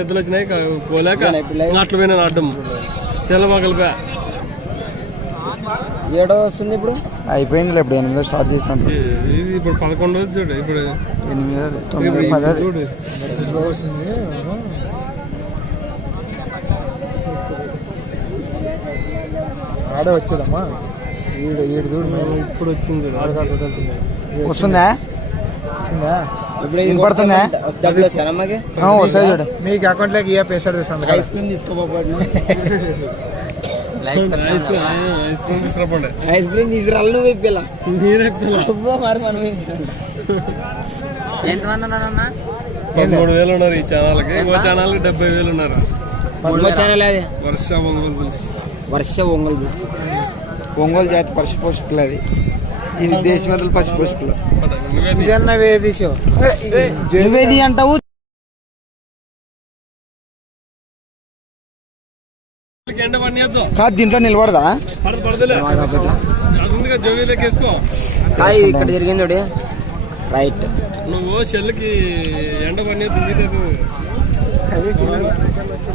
ఎద్దులు వచ్చినాయి పోలేక అట్ల పోయినా సెల పగలిపా ఏడో వస్తుంది ఇప్పుడు? అయిపోయిందిలే ఇప్పుడు ఎనిమిదో స్టార్ట్ చేసినట్టు. ఇది ఇప్పుడు పదకొండు చూడు ఇప్పుడు ఎనిమిదో తొమ్మిది ఇది పది. చూడు. ఆడే వచ్చేదమ్మా. ఈడు ఈడు చూడు మేము ఇప్పుడు వచ్చింది వస్తుందా? వచ్చిందా డబ్బులు వస్తాయి చూడు. మీకు అకౌంట్లోకి ఏ ఐస్ క్రీమ్ తీసుకోపోతాను ఐస్ క్రీమ్ ఐస్ క్రీమ్ తీసుకురాపండి. ఐస్ క్రీమ్ తీసుకురాలి నువ్వు ఇప్పిలా మీరే పిల్ల. మరి మనం పదమూడు వేలు ఉన్నారు ఈ ఛానల్కి. ఇంకో ఛానల్కి డెబ్బై వేలు ఉన్నారు. మూడో ఛానల్ అది? వర్ష ఒంగోలు వర్ష ఒంగోలు బిల్స్. ఒంగోలు జాతి పోషకులు అది ఇది దేశమెదల పశు పోషకులు నువ్వేది అంటావు? కాదు దీంట్లో నిలబడదా? ఇక్కడ జరిగింది రైట్ నువ్వు చెల్లికి ఎండ తీయలేదు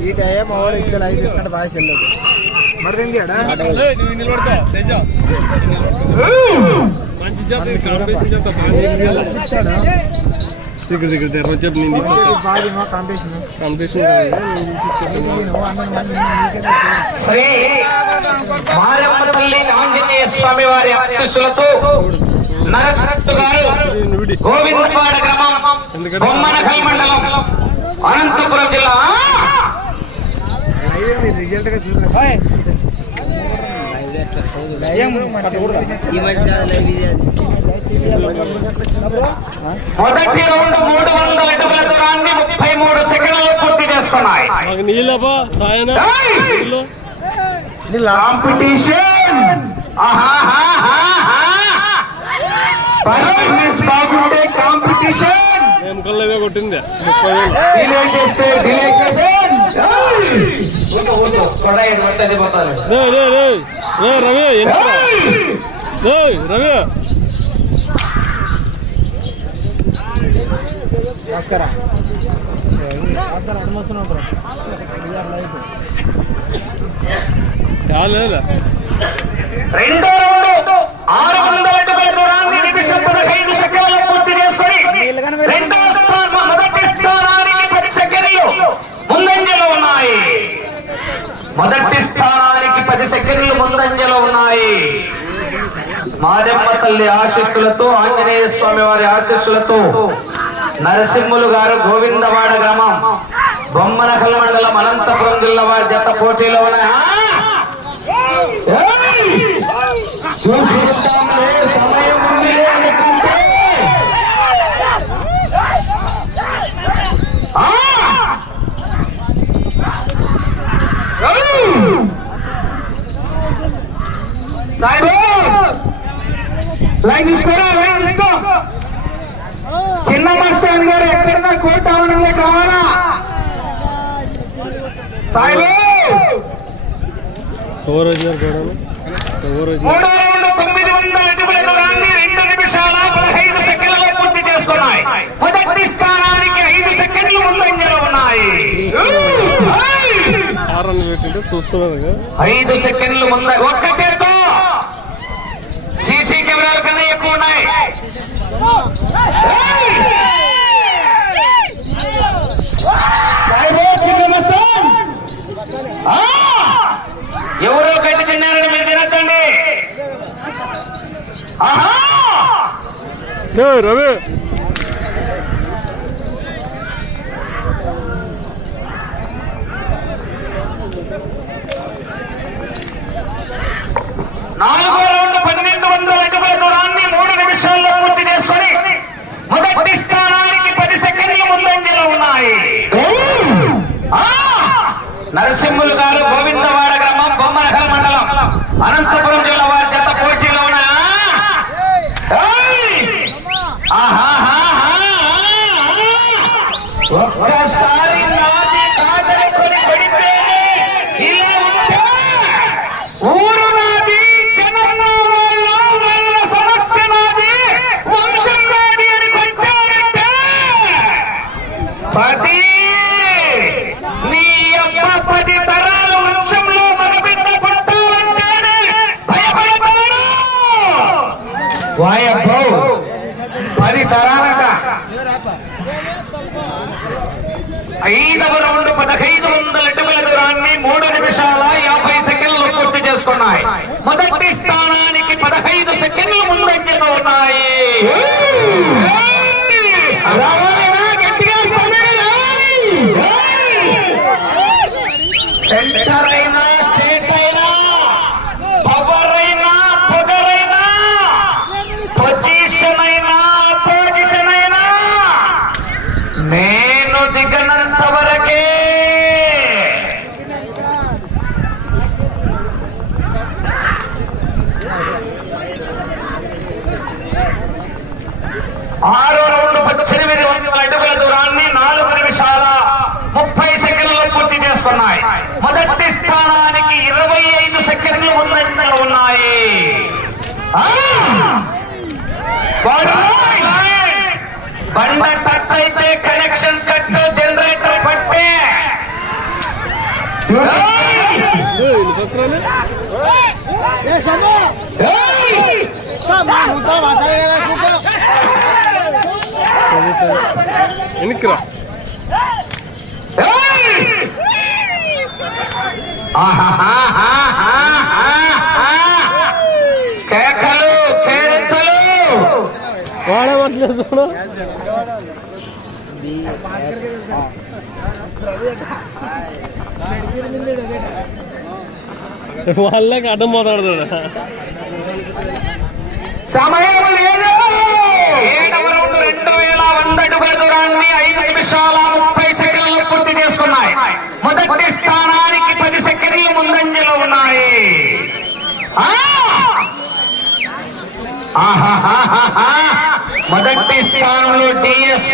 ఈ టైం ఇక్కడ ఐదు తీసుకుంటే బాగా చెల్లదు మంచి చేత దగ్గర దగ్గర దగ్గర చెప్పు నేను కాంపిటీషన్ కాంపిటీషన్ శ్రీ మారమ్మ తల్లి ఆంజనేయ స్వామి వారి ఆశీస్సులతో నరసింహ గారు. గోవిందపాడ గ్రామం బొమ్మనకల్ మండలం అనంతపురం జిల్లా మొదటి రౌండ్ మూడు వందల అడుగుల దూరాన్ని ముప్పై మూడు సెకండ్లు పూర్తి చేసుకున్నాయి. కాంపిటీషన్ బాగుంటే కాంపిటీషన్ కొట్టింది. డిలే చేస్తే డిలే పోతారు రవి రవి. నమస్కారం. రెండో రౌండ్ ఆరు వందల అడుగుల దూరాన్ని నిమిషం పదహైదు సెకండ్లు పూర్తి చేసుకొని రెండో స్థానం మొదటి స్థానానికి పది సెకండ్లు ముందంజలో ఉన్నాయి. మొదటి స్థానానికి పది సెకండ్లు ముందంజలో ఉన్నాయి. మాదమ్మ తల్లి ఆశీస్సులతో ఆంజనేయ స్వామి వారి ఆశీస్సులతో నరసింహులు గారు గోవిందవాడ గ్రామం బొమ్మనకల్ మండలం అనంతపురం జిల్లా వారి జత పోటీలో ఉన్నాయా. లైన్ తీసుకోరా లైన్ తీసుకో. చిన్న మస్తాన్ గారు ఎక్కడన్నా కోర్టు అవనంలో కావాలా? సాయిబు మూడో రౌండ్ తొమ్మిది వందల అడుగుల దూరాన్ని రెండు నిమిషాల పదహైదు సెకండ్లలో పూర్తి చేసుకున్నాయి. మొదటి స్థానానికి ఐదు సెకండ్లు ముందంజలో ఉన్నాయి. ఐదు సెకండ్లు ముంద ఒక్క చేత్తో కెమెరాల కన్నా ఎక్కువ ఉన్నాయి! ఎవరో గడ్డి తిన్నారని మీరు తినద్దండి. రవి నాలుగో రౌండ్ పన్నెండు వందల అడుగుల దూరాన్ని మూడు నిమిషాల్లో పూర్తి చేసుకొని మొదటి స్థానానికి పది సెకండ్లు ముందంజలో ఉన్నాయి ఆ! నరసింహులు గారు గోవిందవాడ గ్రామం బొమ్మనహల్ మండలం అనంతపురం జిల్లా వాయబ్బో పది తరాలట ఐదవ రౌండ్ పదహైదు వందల అడుగుల దూరాన్ని మూడు నిమిషాల యాభై సెకండ్లు పూర్తి చేసుకున్నాయి. మొదటి స్థానానికి పదహైదు సెకండ్లు ముందంజలో ఉన్నాయి రావాలా? గట్టిగా స్పందన సెంటర్ అయినా స్టేట్ అయినా పవర్ అయినా పొగరైనా పొజిషన్ అయినా పొజిషన్ అయినా నేను దిగనంత వరకే ఆరో రౌండ్ పద్దెనిమిది వందల అడుగుల దూరాన్ని నాలుగు నిమిషాల ముప్పై సెకండ్లు పూర్తి చేసుకున్నాయి మొదటి స్థానానికి ఇరవై ఐదు సెకండ్లు ఉన్నట్లు ఉన్నాయి. బండ టచ్ అయితే కనెక్షన్ కట్టు జనరేటర్ పట్టే. ఏయ్! కేకలు కేరింతలు వాళ్ళకి అడ్డం మాట్లాడతాడు సమయం లేదు. ఏడవ రౌండ్ రెండు వేల వంద అడుగుల దూరాన్ని ఐదు నిమిషాల ముప్పై సెకండ్లు పూర్తి చేసుకున్నాయి. మొదటి సెకండ్లు ముందంజలో ఉన్నాయి. మొదటి స్థానంలో డిఎస్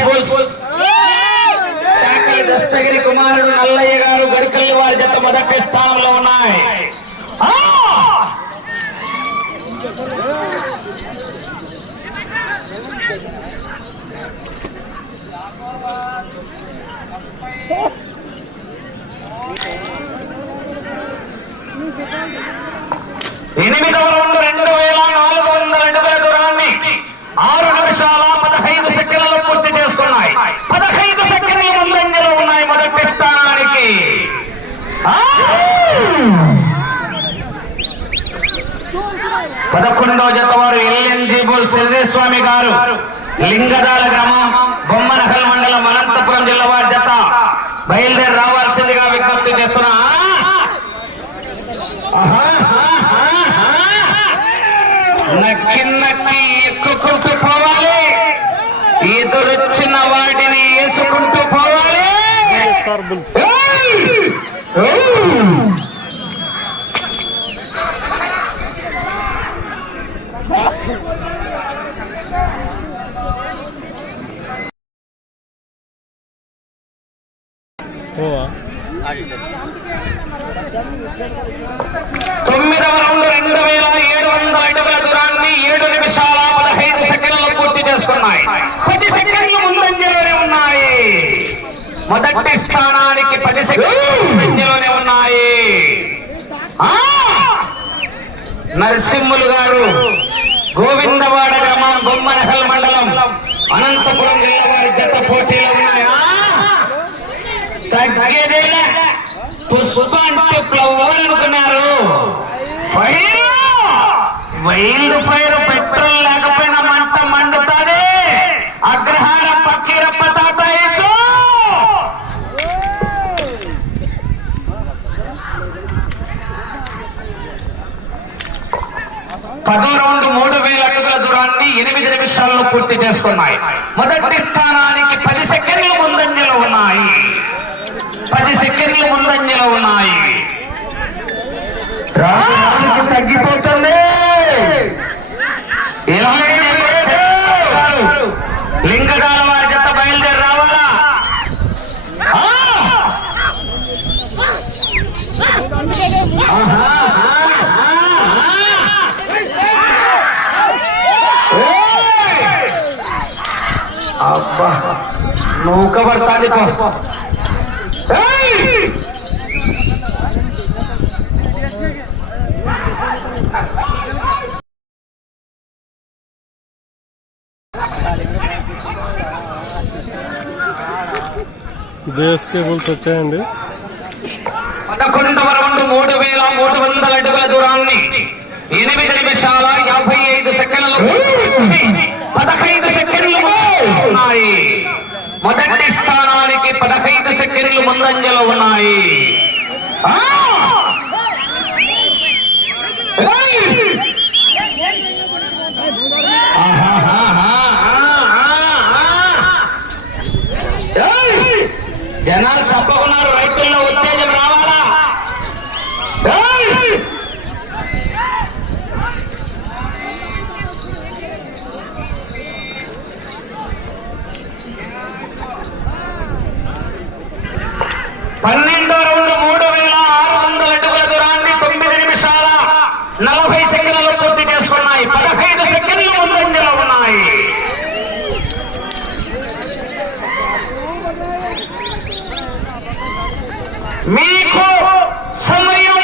చాకలి దస్తగిరి కుమారుడు నల్లయ్య గారు గడికల్లి వారి జత మొదటి స్థానంలో ఉన్నాయి ఆ! ఎనిమిదవ రౌండ్ రెండు వేల నాలుగు వందల అడుగుల దూరాన్ని ఆరు నిమిషాల పదహైదు సెకండ్లు పూర్తి చేసుకున్నాయి పదహైదు సెకండ్ల ముందంజలో ఉన్నాయి మొదటి స్థానానికి ఆ! పదకొండవ జత వారు ఎల్ఎన్జీ బుల్ స్వామి గారు. లింగదాల గ్రామం బొమ్మనహల్ మండలం అనంతపురం జిల్లా వారి జత. బయలుదేరి రావాల్సిందిగా విజ్ఞప్తి చేస్తున్నా. నక్కి నక్కి ఎక్కుకుంటూ పోవాలి. ఎదురొచ్చిన వాటిని వేసుకుంటూ పోవాలి. తొమ్మిదవ రౌండ్ రెండు వేల ఏడు వందల అడుగుల దూరాన్ని ఏడు నిమిషాల పదహైదు సెకండ్లు పూర్తి చేసుకున్నాయి. పది సెకండ్లు ముందంజలోనే ఉన్నాయి. మొదటి స్థానానికి పది సెకండ్లు ముందంజలోనే ఉన్నాయి. నరసింహులు గారు గోవిందవాడ గ్రామం బొమ్మనహల్ మండలం అనంతపురం జిల్లా వారి జత పోటీలో తగ్గేదేలా. పుష్ప అంటే అనుకున్నారు ఫైర్ వైల్డ్ ఫైర్ పెట్రోల్ లేకపోయినా మంట మండుతాది. అగ్రహార పక్కీరప్ప తాతాయితో పదో రౌండ్ మూడు వేల అడుగుల దూరాన్ని ఎనిమిది నిమిషాల్లో పూర్తి చేసుకున్నాయి. మొదటి స్థానానికి పది సెకండ్లు ముందంజలో ఉన్నాయి. పది సెకండ్లు ముందంజలో ఉన్నాయి. తగ్గిపోతుంది. లింగడాల వారి జత బయలుదేరి రావాలా? అబ్బా నూక పడుతుంది బేస్ కేబుల్స్ వచ్చాయండి. పదకొండవ రౌండ్ మూడు వేల మూడు వందల అడుగుల దూరాన్ని ఎనిమిది నిమిషాల యాభై ఐదు సెకండ్లు పదహైదు సెకండ్లు ఉన్నాయి మొదటి స్థానానికి పదహైదు సెకండ్లు ముందంజలో ఉన్నాయి. జనాలు చెప్పకున్నారు రైతుల్లో ఉత్తేజం రావాలా? పన్నెండో రౌండ్ మూడు వేల ఆరు వందల అడుగుల దూరాన్ని తొమ్మిది నిమిషాల నలభై సెకండ్లు పూర్తి చేసుకున్నాయి పదహైదు సెకండ్లు ముందంజలో ఉన్నాయి మీకు సమయం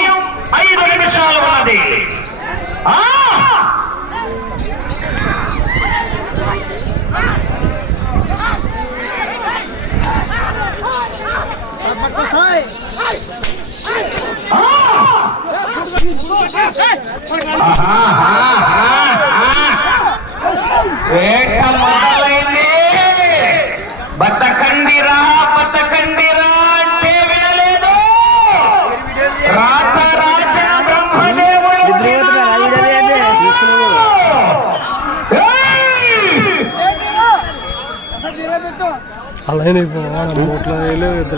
ఐదు నిమిషాలు ఉన్నది ఆ!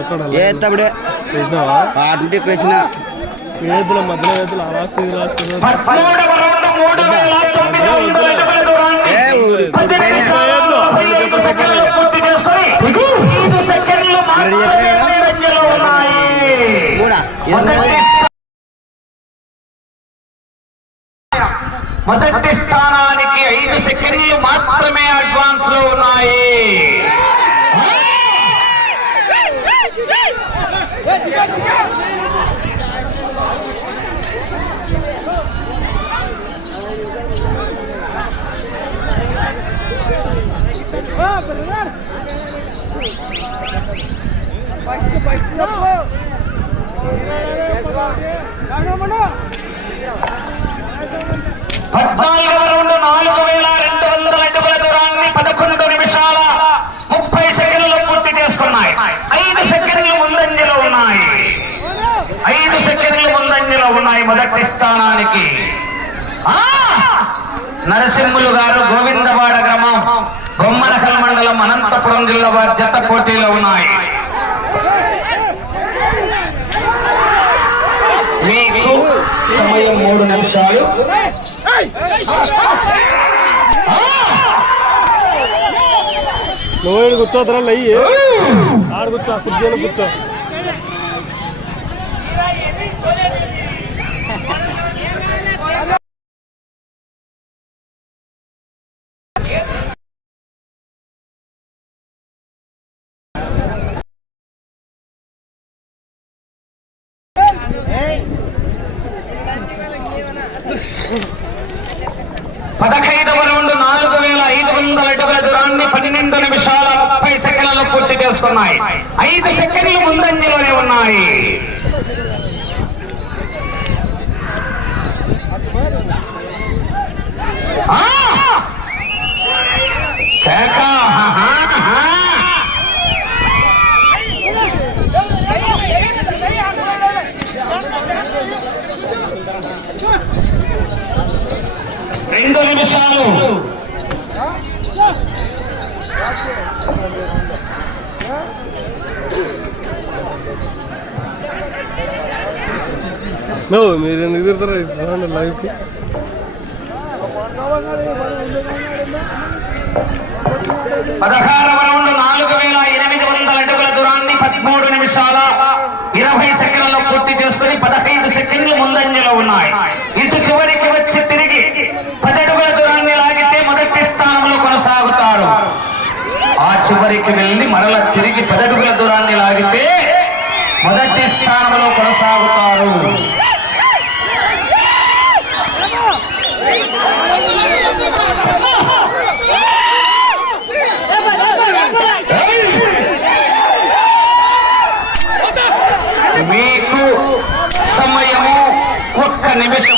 కూడా ఏ తప్పుడే అటు ఇక్కడ వచ్చిన మధ్యలో అలా మొదటి స్థానానికి ఐదు సెకండ్లు మాత్రమే అడ్వాన్స్లో ఉన్నాయి. పద్నాలుగవ రౌండ్ నాలుగు వేల రెండు వందల అడుగుల దూరాన్ని పదకొండు నిమిషాల ముప్పై సెకండ్లు పూర్తి చేసుకున్నాయి ఐదు సెకండ్లు ముందంజలో ఉన్నాయి ఐదు సెకండ్లు ముందంజలో ఉన్నాయి మొదటి ఆ! నరసింహులు గారు గోవిందవాడ గ్రామం బొమ్మనకల్ మండలం అనంతపురం జిల్లా జత పోటీలో ఉన్నాయి మీకు సమయం మూడు నిమిషాలు నువ్వు లయ్యి ఆడ కుర్చీలో కూర్చో పదహైదవ రౌండ్ నాలుగు వేల ఐదు వందల అడుగుల దూరాన్ని పన్నెండు నిమిషాల ముప్పై సెకండ్లలో పూర్తి చేసుకున్నాయి ఐదు సెకండ్లు ముందంజలోనే ఉన్నాయి ఆ! కేక! ఆహా! ఆహా! రెండు నిమిషాలు నువ్వు మీరు ఎందుకు తిరుగుతారు పదహారవ రౌండ్ నాలుగు వేల ఎనిమిది వందల అడుగుల దూరాన్ని పదమూడు నిమిషాల ఇరవై సెకండ్లలో పూర్తి చేసుకుని పదహైదు సెకండ్లు ముందంజలో ఉన్నాయి. ఇటు చివరికి వచ్చి తిరిగి పది అడుగుల దూరాన్ని లాగితే మొదటి స్థానంలో కొనసాగుతారు. ఆ చివరికి వెళ్ళి మరల తిరిగి పది అడుగుల దూరాన్ని లాగితే మొదటి స్థానంలో కొనసాగుతారు. నిమిషం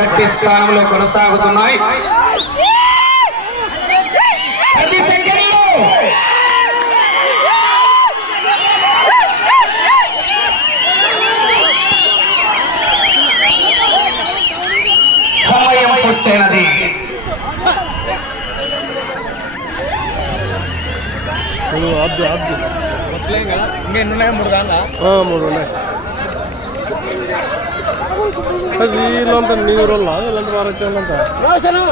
మొదటి స్థానంలో కొనసాగుతున్నాయి. సమయం పూర్తయినది. అబ్దు అబ్దు ఇంకా ఎన్ని ఉన్నాయి మూడు దాంట్లో మూడు ఉన్నాయి. వీళ్ళంతా నీ ఊరోళ్ళ వీళ్ళంతా వారు వచ్చేళ్ళంతా నమస్తాను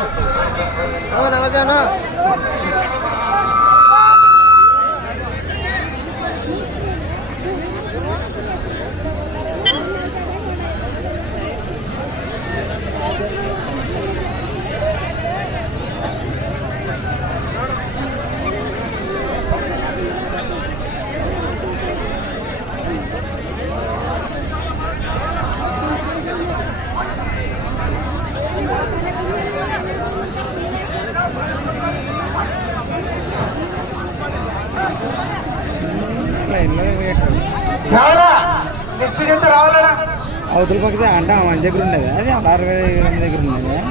అవతల పక్కన అంటే మన దగ్గర ఉండేది. అది అరవై రెండు దగ్గర ఉండేది.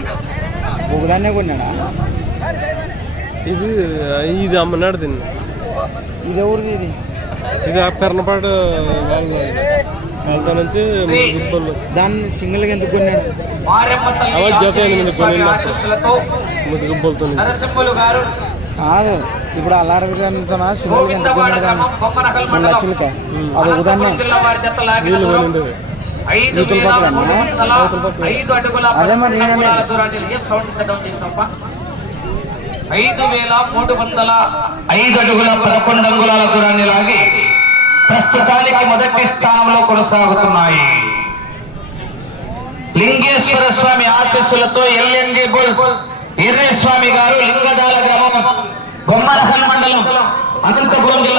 ఒకదాన్నే కొన్నాడా? ఇది ఇది అమ్మనాడు దీన్ని ఇది ఎవరిది ఇది? ఇది ఆ పెర్నపాటు వాళ్ళ నుంచి గుబ్బలు దాన్ని సింగిల్గా ఎందుకు కొన్నాడు? అవ జత ఎనిమిది గుబ్బలతో నరసింహులు గారు కాదు ఇప్పుడు అల్లారవి సింగిల్గా ఎందుకు కొన్నాడు మండలం లక్షలకే. అది ఒకదాన్నే వీళ్ళు పక్కన అడుగుల అదే మరి ఐదు వేల మూడు వందల ఐదు అడుగుల పదకొండు అంగుళాల దూరాన్ని లాగి ప్రస్తుతానికి మొదటి స్థానంలో కొనసాగుతున్నాయి. లింగేశ్వర స్వామి ఆశీస్సులతో ఎల్ఎన్జి బుల్స్ ఎర్రే స్వామి గారు లింగదాల గ్రామం బొమ్మరహల్ మండలం అనంతపురం జిల్లా